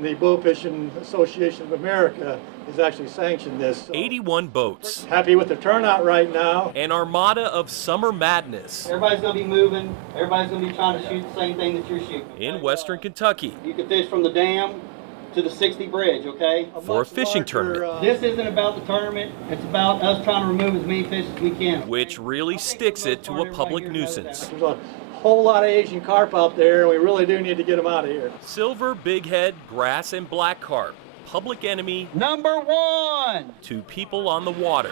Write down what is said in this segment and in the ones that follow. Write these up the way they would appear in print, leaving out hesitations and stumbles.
The Bowfishing Association of America has actually sanctioned this. So 81 boats. happy with the turnout right now. An armada of summer madness. Everybody's going to be moving. Everybody's going to be trying to shoot the same thing that you're shooting. In western Kentucky. You can fish from the dam to the 60 bridge, okay? For a fishing tournament. This isn't about the tournament. It's about us trying to remove as many fish as we can. Which really sticks it to a public nuisance. There's a whole lot of Asian carp out there, and we really do need to get them out of here. Silver, bighead, grass, and black carp. Public enemy number one to people on the water.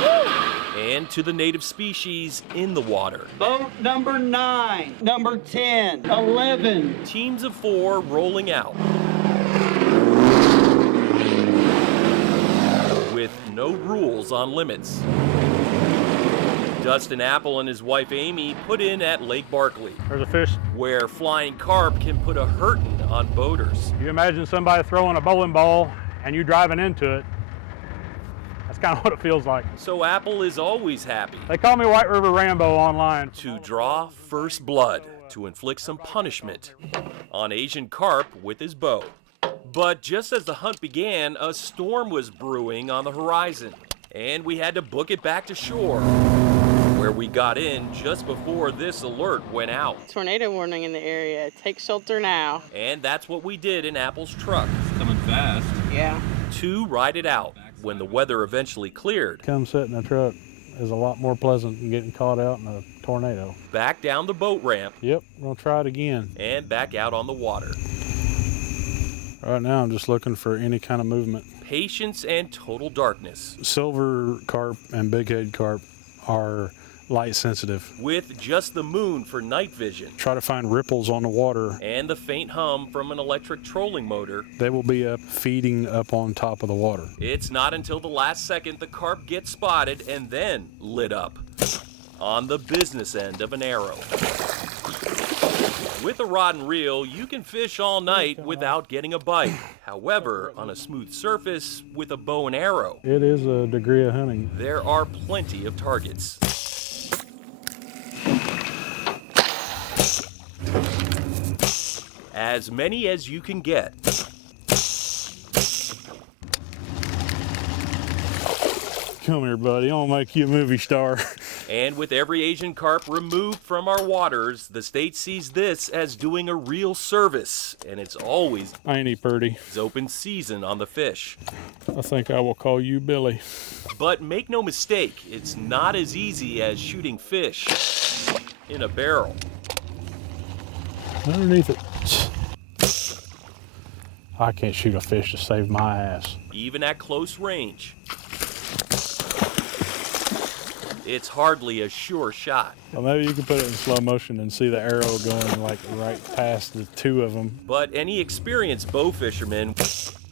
Woo! And to the native species in the water. Boat number 9, number 10, 11. Teams of 4 rolling out. With no rules on limits. Dustin Apple and his wife Amy put in at Lake Barkley. There's a fish. Where flying carp can put a hurtin' on boaters. You imagine somebody throwing a bowling ball and you driving into it. That's kind of what it feels like. So Apple is always happy. They call me White River Rambo online. To draw first blood, to inflict some punishment on Asian carp with his bow. But just as the hunt began, a storm was brewing on the horizon, and we had to book it back to shore, where we got in just before this alert went out. Tornado warning in the area. Take shelter now. And that's what we did in Apple's truck. It's coming fast. Yeah. To ride it out when the weather eventually cleared. Come sit in the truck is a lot more pleasant than getting caught out in a tornado. Back down the boat ramp. Yep, we'll try it again. And back out on the water. Right now I'm just looking for any kind of movement. Patience and total darkness. Silver carp and bighead carp are light sensitive. With just the moon for night vision. Try to find ripples on the water. And the faint hum from an electric trolling motor. They will be up feeding up on top of the water. It's not until the last second the carp gets spotted and then lit up on the business end of an arrow. With a rod and reel, you can fish all night without getting a bite. However, on a smooth surface with a bow and arrow, it is a degree of hunting. There are plenty of targets. As many as you can get. Come here, buddy. I'll make you a movie star. And with every Asian carp removed from our waters, the state sees this as doing a real service. And it's always Ain't he pretty? Open season on the fish. I think I will call you Billy. But make no mistake, it's not as easy as shooting fish in a barrel. Underneath it. I can't shoot a fish to save my ass. Even at close range. It's hardly a sure shot. Well, maybe you can put it in slow motion and see the arrow going like right past the two of them. But any experienced bow fisherman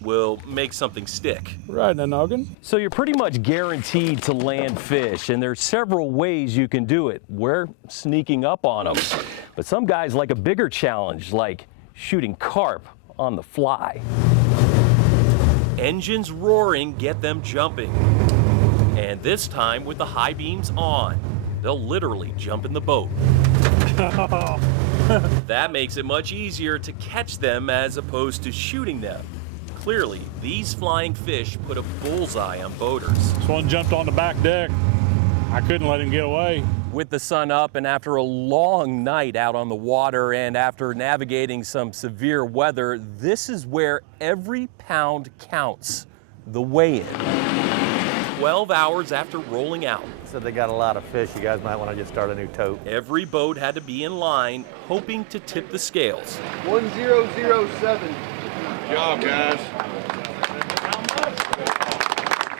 will make something stick. Right in the noggin. So you're pretty much guaranteed to land fish, and there's several ways you can do it. We're sneaking up on them. But some guys like a bigger challenge, like shooting carp on the fly. Engines roaring get them jumping. And this time with the high beams on, they'll literally jump in the boat. That makes it much easier to catch them as opposed to shooting them. Clearly, these flying fish put a bullseye on boaters. This one jumped on the back deck. I couldn't let him get away. With the sun up and after a long night out on the water and after navigating some severe weather, this is where every pound counts, the weigh-in. 12 hours after rolling out. Said they got a lot of fish. You guys might want to just start a new tote. Every boat had to be in line, hoping to tip the scales. 1007. Good job, guys.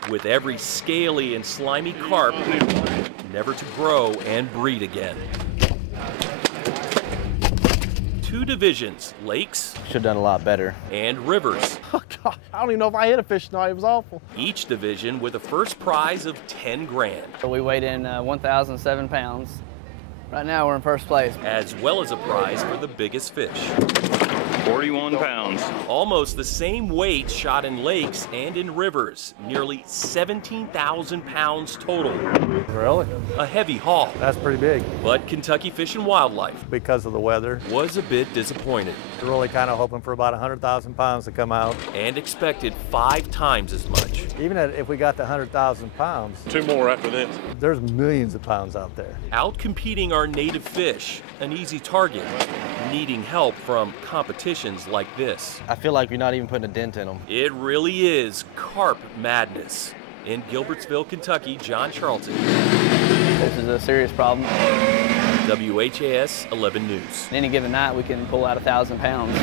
With every scaly and slimy carp, never to grow and breed again. 2 divisions, lakes. Should have done a lot better. And rivers. Oh, God, I don't even know if I hit a fish tonight. It was awful. Each division with a first prize of 10 grand. So we weighed in 1,007 pounds. Right now we're in first place. As well as a prize for the biggest fish. 41 pounds. Almost the same weight shot in lakes and in rivers, nearly 17,000 pounds total. Really? A heavy haul. That's pretty big. But Kentucky Fish and Wildlife Because of the weather. was a bit disappointed We're really kind of hoping for about 100,000 pounds to come out. and expected 5 times as much. Even if we got the 100,000 pounds, 2 more after this. there's millions of pounds out there. Out competing our native fish, an easy target, needing help from competitions like this. I feel like you're not even putting a dent in them. It really is Carp Madness. In Gilbertsville, Kentucky, John Charlton, This is a serious problem. WHAS 11 News. Any given night, we can pull out 1,000 pounds.